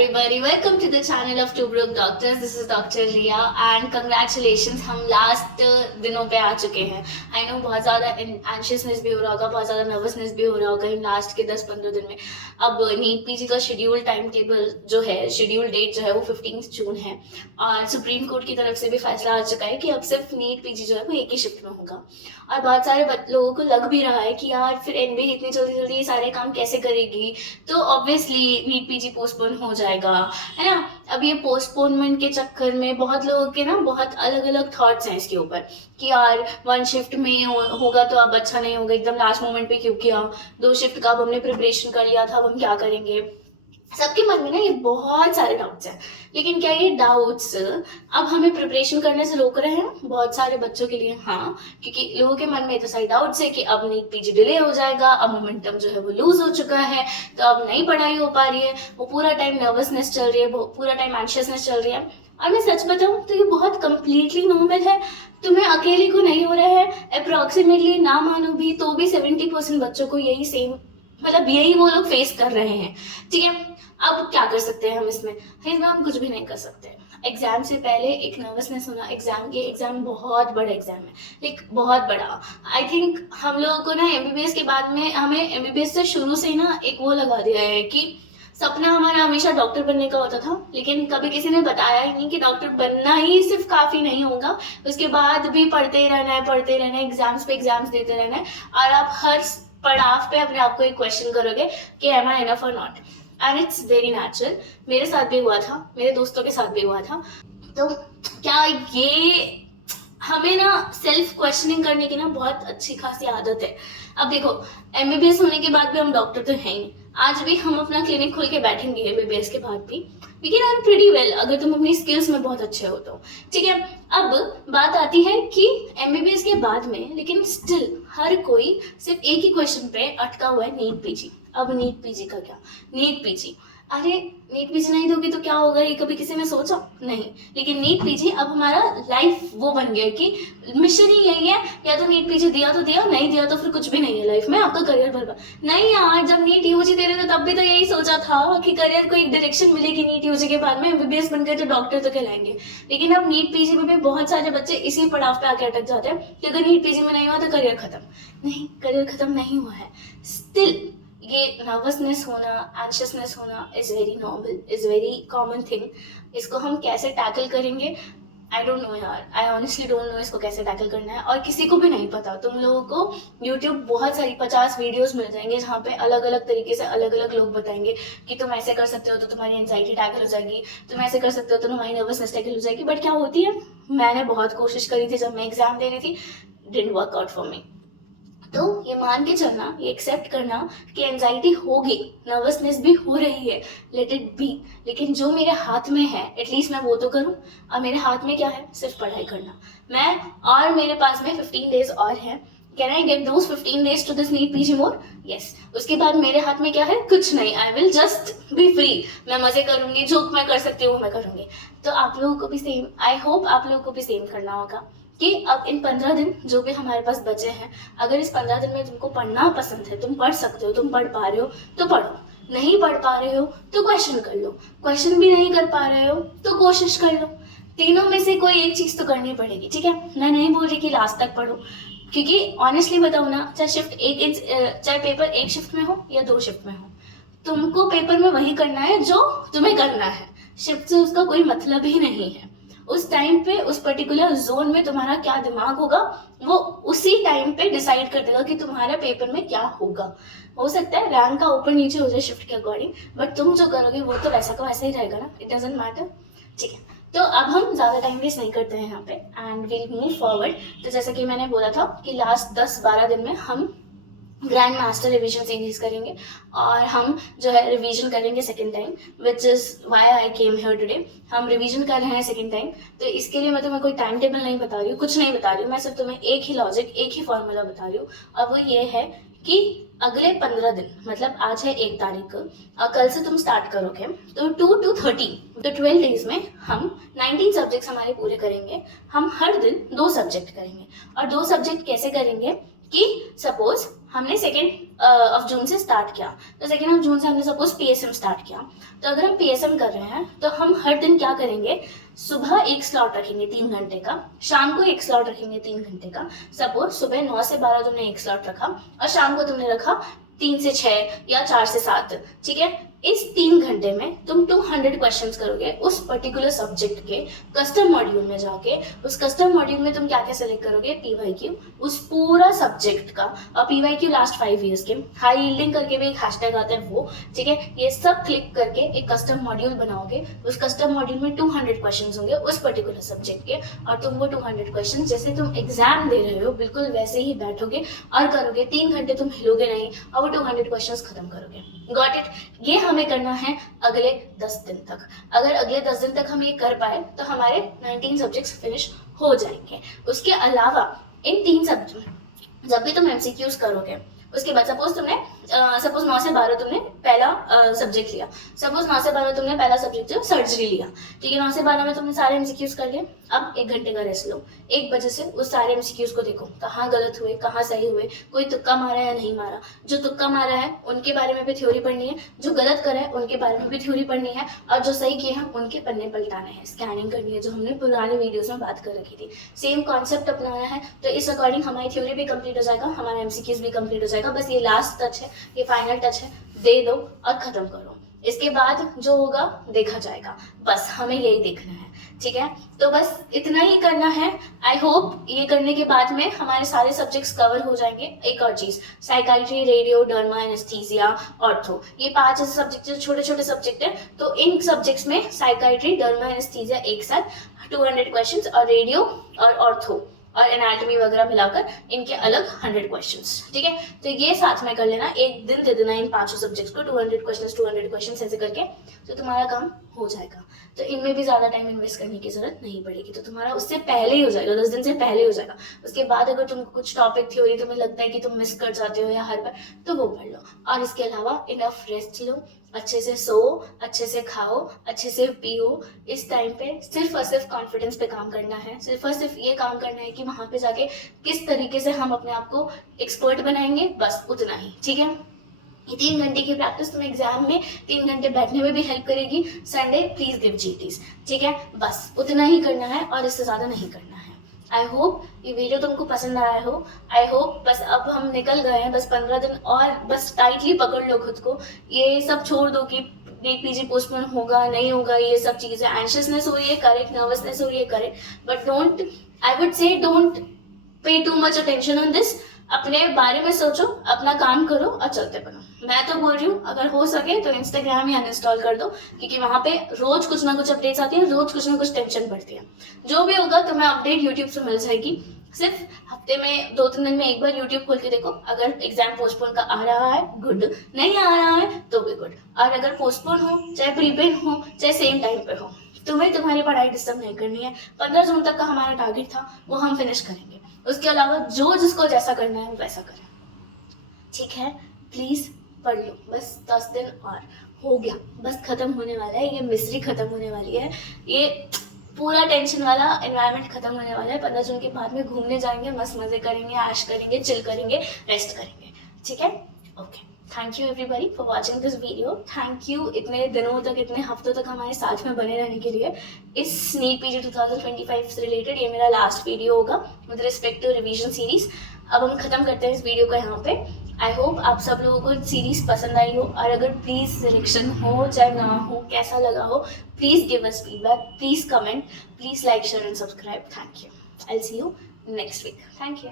everybody, welcome to the channel of Two Broke Doctors. This is Dr. Riya and congratulations, हम last दिनों पे आ चुके हैं. I know बहुत ज़्यादा एंशियसनेस भी हो रहा होगा, बहुत ज़्यादा नर्वसनेस भी हो रहा होगा इन लास्ट के 10-15 दिन में. अब नीट पीजी का शेड्यूल टाइम टेबल जो है, शेड्यूल डेट जो है वो 15 जून है और सुप्रीम कोर्ट की तरफ से भी फैसला आ चुका है कि अब सिर्फ नीट पीजी जो है वो एक ही शिफ्ट में होगा. और बहुत सारे लोगों को लग भी रहा है कि यार फिर एनबीए इतनी जल्दी जल्दी ये सारे काम कैसे करेगी, तो ऑब्वियसली नीट पीजी पोस्टपोन हो जाएगा, है ना. अब ये पोस्टपोनमेंट के चक्कर में बहुत लोगों के ना बहुत अलग अलग थॉट्स हैं इसके ऊपर कि यार वन शिफ्ट में होगा तो अब अच्छा नहीं होगा, एकदम लास्ट मोमेंट पे क्यों किया, 2 शिफ्ट का अब हमने प्रिपरेशन कर लिया था, अब हम क्या करेंगे. सबके मन में ना ये बहुत सारे डाउट्स हैं. लेकिन क्या ये डाउट्स अब हमें प्रिपरेशन करने से रोक रहे हैं? बहुत सारे बच्चों के लिए हाँ, क्योंकि लोगों के मन में इतने सारे डाउट्स है कि अब नीट पीजी डिले हो जाएगा, अब मोमेंटम जो है वो लूज हो चुका है, तो अब नई पढ़ाई हो पा रही है, वो पूरा टाइम नर्वसनेस चल रही है, वो पूरा टाइम एंशियसनेस चल रही है. और मैं सच बताऊं तो ये बहुत कम्प्लीटली नॉर्मल है. तुम्हें अकेले को नहीं हो रहा है, अप्रोक्सीमेटली ना मानो भी तो भी 70% बच्चों को यही सेम, मतलब यही वो लोग फेस कर रहे हैं. ठीक है, अब क्या कर सकते हैं हम इसमें हम कुछ भी नहीं कर सकते. एग्जाम से पहले एक नर्वसनेस होना, एग्जाम बहुत बड़ा एग्जाम है, लाइक बहुत बड़ा. आई थिंक हम लोगों को ना एमबीबीएस के बाद में हमें एमबीबीएस से शुरू से ना एक वो लगा दिया है कि सपना हमारा हमेशा डॉक्टर बनने का होता था, लेकिन कभी किसी ने बताया ही नहीं कि डॉक्टर बनना ही सिर्फ काफी नहीं होगा, उसके बाद भी पढ़ते रहना है, एग्जाम्स पे एग्जाम्स देते रहना है, और आप हर पड़ाव पे अपने आप को एक क्वेश्चन करोगे कि एम आई इनफ और not. And it's very natural. मेरे साथ भी हुआ था, मेरे दोस्तों के साथ भी हुआ था. तो क्या ये हमें ना सेल्फ क्वेश्चनिंग करने की ना बहुत अच्छी खासी आदत है. अब देखो, एमबीबीएस होने के बाद भी हम डॉक्टर तो हैं ही. आज भी हम अपना क्लिनिक खोल के बैठेंगे एमबीबीएस के बाद भी, we can earn pretty well अगर तुम अपनी स्किल्स में बहुत अच्छे हो तो. ठीक है, अब बात आती है कि एमबीबीएस के बाद में लेकिन स्टिल हर कोई सिर्फ एक ही क्वेश्चन पे अटका हुआ है, नीट पीजी. अब नीट पीजी का क्या, नीट पीजी, अरे नीट पीजी नहीं दोगे तो क्या होगा, ये कभी किसी ने सोचा नहीं. लेकिन नीट पीजी अब हमारा लाइफ वो बन गया कि मिशन ही यही है, या तो नीट पीजी दिया तो दिया, नहीं दिया तो फिर कुछ भी नहीं है लाइफ में, आपका करियर बर्बाद. नहीं यार, जब नीट यूजी दे रहे थे तब भी तो यही सोचा था कि करियर को एक डायरेक्शन मिलेगी, नीट यूजी के बाद में एमबीबीएस बनकर तो डॉक्टर तो कहलाएंगे. लेकिन अब नीट पीजी में भी बहुत सारे बच्चे इसी पड़ाव पे आके अटक जाते हैं कि अगर नीट पीजी में नहीं हुआ तो करियर खत्म. नहीं, करियर खत्म नहीं हुआ है. स्टिल ये नर्वसनेस होना, एंशियसनेस होना is very normal, is very common thing. इसको हम कैसे टैकल करेंगे आई डोंट नो यार, आई ऑनेस्टली डोंट नो इसको कैसे टैकल करना है, और किसी को भी नहीं पता. तुम लोगों को यूट्यूब बहुत सारी 50 वीडियोस मिल जाएंगे जहाँ पे अलग अलग तरीके से अलग अलग लोग बताएंगे कि तुम ऐसे कर सकते हो तो तुम्हारी एंजाइटी टैकल हो जाएगी, तुम ऐसे कर सकते हो तो तुम्हारी नर्वसनेस टैकल हो जाएगी. बट क्या होती है, मैंने बहुत कोशिश करी थी जब मैं एग्जाम दे रही थी, didn't work out for me. तो ये मान के चलना, ये एक्सेप्ट करना कि एंजाइटी होगी, नर्वसनेस भी हो रही है, लेट इट बी. लेकिन जो मेरे हाथ में है एटलीस्ट मैं वो तो करूं. और मेरे हाथ में क्या है, सिर्फ पढ़ाई करना. और मेरे पास में 15 डेज और है. Can I get those 15 days to this NEET PG more? Yes. उसके बाद मेरे हाथ में क्या है, कुछ नहीं. I will just be free. मैं मजे करूंगी, जो मैं कर सकती हूँ मैं करूंगी. तो आप लोगों को भी सेम, आई होप आप लोगों को भी सेम करना होगा कि अब इन 15 दिन जो भी हमारे पास बचे हैं, अगर इस 15 दिन में तुमको पढ़ना पसंद है, तुम पढ़ सकते हो, तुम पढ़ पा रहे हो तो पढ़ो, नहीं पढ़ पा रहे हो तो क्वेश्चन कर लो, क्वेश्चन भी नहीं कर पा रहे हो तो कोशिश कर लो. तीनों में से कोई एक चीज तो करनी पड़ेगी. ठीक है, मैं नहीं बोल रही कि लास्ट तक पढ़ो, क्योंकि ऑनेस्टली बताऊँ ना, चाहे पेपर एक शिफ्ट में हो या 2 शिफ्ट में हो, तुमको पेपर में वही करना है जो तुम्हें करना है. शिफ्ट से उसका कोई मतलब ही नहीं है. उस टाइम पे उस पर्टिकुलर जोन में तुम्हारा क्या दिमाग होगा, वो उसी टाइम पे डिसाइड कर देगा कि तुम्हारे पेपर में क्या होगा. हो सकता है रैंक का ऊपर नीचे हो जाए शिफ्ट के अकॉर्डिंग, बट तुम जो करोगे वो तो वैसा का वैसा ही रहेगा ना. It doesn't matter. ठीक है, तो अब हम ज़्यादा टाइम वेस्ट नहीं करते हैं यहाँ पे एंड विल मूव फॉरवर्ड. तो जैसा कि मैंने बोला था कि लास्ट 10-12 दिन में हम ग्रैंड मास्टर रिवीजन सीरीज करेंगे, और हम जो है रिवीजन करेंगे second time, which is why I came here today. हम रिवीजन कर रहे हैं सेकेंड टाइम, तो इसके लिए मैं तुम्हें कोई टाइम टेबल नहीं बता रही हूँ, कुछ नहीं बता रही हूँ. मैं सिर्फ तुम्हें एक ही लॉजिक, एक ही फॉर्मूला बता रही हूँ, और वो ये है कि अगले 15 दिन, मतलब आज है 1 तारीख और कल से तुम स्टार्ट करोगे तो 2 to 13, तो 12 डेज में हम 19 सब्जेक्ट्स हमारे पूरे करेंगे. हम हर दिन 2 सब्जेक्ट करेंगे, और 2 सब्जेक्ट कैसे करेंगे कि सपोज हमने 2 ऑफ जून से स्टार्ट किया, तो 2 ऑफ जून से हमने सपोज पीएसएम स्टार्ट किया। तो अगर हम पीएसएम कर रहे हैं तो हम हर दिन क्या करेंगे, सुबह एक स्लॉट रखेंगे 3 घंटे का, शाम को एक स्लॉट रखेंगे 3 घंटे का। सपोज सुबह 9 से 12 तुमने एक स्लॉट रखा और शाम को तुमने रखा 3 से 6 या 4 से 7, ठीक है। इस 3 घंटे में तुम 200 क्वेश्चंस करोगे उस पर्टिकुलर सब्जेक्ट के कस्टम मॉड्यूल में जाके। उस कस्टम मॉड्यूल में तुम क्या क्या सेलेक्ट करोगे, पीवाईक्यू उस पूरा सब्जेक्ट का, और पीवाईक्यू लास्ट 5 ईयर्स के, हाई यील्डिंग करके भी एक हैशटैग आता है वो, ठीक है। ये सब क्लिक करके एक कस्टम मॉड्यूल बनाओगे। उस कस्टम मॉड्यूल में 200 क्वेश्चन होंगे उस पर्टिकुलर सब्जेक्ट के, और तुम वो 200 क्वेश्चन जैसे तुम एग्जाम दे रहे हो बिल्कुल वैसे ही बैठोगे और करोगे। 3 घंटे तुम हिलोगे नहीं और वो 200 क्वेश्चन खत्म करोगे। Got it? ये हमें करना है अगले 10 दिन तक। अगर अगले 10 दिन तक हम ये कर पाए तो हमारे 19 सब्जेक्ट्स फिनिश हो जाएंगे। उसके अलावा इन 3 सब्जेक्ट जब भी तुम एमसीक्यूज करोगे, उसके बाद सपोज 9 से 12 तुमने पहला सब्जेक्ट लिया, सपोज 9 से 12 तुमने पहला सब्जेक्ट जो सर्जरी लिया, ठीक है। 9 से 12 में तुमने सारे एमसीक्यूज कर लिए। अब 1 घंटे का रेस्ट लो। 1 बजे से उस सारे एमसीक्यूज को देखो, कहाँ गलत हुए कहाँ सही हुए, कोई तुक्का मारा या नहीं मारा। जो तुक्का मारा है उनके बारे में भी थ्योरी पढ़नी है, जो गलत करा है उनके बारे में भी थ्योरी पढ़नी है, और जो सही किए हैं उनके पन्ने पलटाने हैं, स्कैनिंग करनी है, जो हमने पुराने वीडियोज में बात कर रखी थी। सेम कॉन्सेप्ट अपनाना है, तो इस अकॉर्डिंग हमारी थ्योरी भी कंप्लीट हो जाएगा, हमारा एमसीक्यूज भी कंप्लीट हो जाएगा। बस ये लास्ट टच है, ये फाइनल टच है, दे दो और खत्म करो। इसके बाद जो होगा देखा जाएगा। बस हमें यही देखना है, ठीक है। तो बस इतना ही करना है। आई होप ये करने के बाद में हमारे सारे सब्जेक्ट्स कवर हो जाएंगे। एक और चीज, psychiatry, radio, derma, anaesthesia, ortho, ये 5 ऐसे सब्जेक्ट जो छोटे छोटे सब्जेक्ट है। तो इन सब्जेक्ट्स में साइकाइट्री, डर्मा, एनेस्थीसिया एक साथ 200 क्वेश्चंस, और रेडियो और ऑर्थो और एनाटॉमी वगैरह मिलाकर इनके अलग 100 क्वेश्चंस, ठीक है। तो ये साथ में कर लेना, एक दिन दे देना इन 5 सब्जेक्ट्स को, 200 क्वेश्चंस ऐसे करके, तो तुम्हारा काम हो जाएगा। तो इनमें भी ज़्यादा टाइम इन्वेस्ट करने की जरूरत नहीं पड़ेगी, तो तुम्हारा उससे पहले ही हो जाएगा, 10 दिन से पहले हो जाएगा। उसके बाद अगर तुमको कुछ टॉपिक थ्योरी तुम्हें लगता है कि तुम मिस कर जाते हो या हर बार, तो वो पढ़ लो। और इसके अलावा इनफ रेस्ट लो, अच्छे से सो, अच्छे से खाओ, अच्छे से पियो। इस टाइम पे सिर्फ और सिर्फ कॉन्फिडेंस पे काम करना है, सिर्फ और सिर्फ ये काम करना है कि वहाँ पे जाके किस तरीके से हम अपने आप को एक्सपर्ट बनाएंगे, बस उतना ही, ठीक है। ये 3 घंटे की प्रैक्टिस तुम्हें एग्जाम में 3 घंटे बैठने में भी हेल्प करेगी। संडे प्लीज गिव जीटीज, ठीक है। बस उतना ही करना है और इससे ज़्यादा नहीं करना है। आई होप ये वीडियो तुमको पसंद आया हो। आई होप बस अब हम निकल गए हैं, बस 15 दिन और बस टाइटली पकड़ लो खुद को। ये सब छोड़ दो कि नीट पीजी पोस्टपोन होगा नहीं होगा, ये सब चीज़ें, एंशियसनेस हो रही है करेक्ट, नर्वसनेस हो रही है correct, but don't, I would say don't pay too much attention on this. अपने बारे में सोचो, अपना काम करो और चलते बनो। मैं तो बोल रही हूँ अगर हो सके तो इंस्टाग्राम ही अनइंस्टॉल कर दो, क्योंकि वहाँ पे रोज कुछ ना कुछ अपडेट्स आती है, रोज कुछ ना कुछ टेंशन बढ़ती है। जो भी होगा तुम्हें अपडेट यूट्यूब से मिल जाएगी। सिर्फ हफ्ते में 2-3 दिन में एक बार यूट्यूब खोल के देखो, अगर एग्जाम पोस्टपोन का आ रहा है गुड, नहीं आ रहा है तो भी गुड। और अगर पोस्टपोन हो, चाहे प्रीपेड हो, चाहे सेम टाइम पे हो, तुम्हें तुम्हारी पढ़ाई डिस्टर्ब नहीं करनी है। 15 जून तक का हमारा टारगेट था, वो हम फिनिश करेंगे। उसके अलावा जो जिसको जैसा करना है वैसा करें, ठीक है। प्लीज पढ़ लो, बस 10 दिन और हो गया, बस खत्म होने वाला है, ये मिस्री खत्म होने वाली है, ये पूरा टेंशन वाला एनवायरनमेंट खत्म होने वाला है। 15 जून के बाद में घूमने जाएंगे, मस्त मजे करेंगे, ऐश करेंगे, चिल करेंगे, रेस्ट करेंगे, ठीक है। Okay, thank you everybody for watching this video. Thank you इतने दिनों तक, इतने हफ्तों तक हमारे साथ में बने रहने के लिए। इस नीट पीजी 2025 से रिलेटेड ये मेरा लास्ट वीडियो होगा with respect to revision series. अब हम खत्म करते हैं इस वीडियो को यहाँ पे। आई होप आप सब लोगों को सीरीज पसंद आई हो, और अगर प्लीज़ सिलेक्शन हो चाहे ना हो, कैसा लगा हो, please give us feedback, please comment, please like, share and subscribe. Thank you. I will see you next week. Thank you.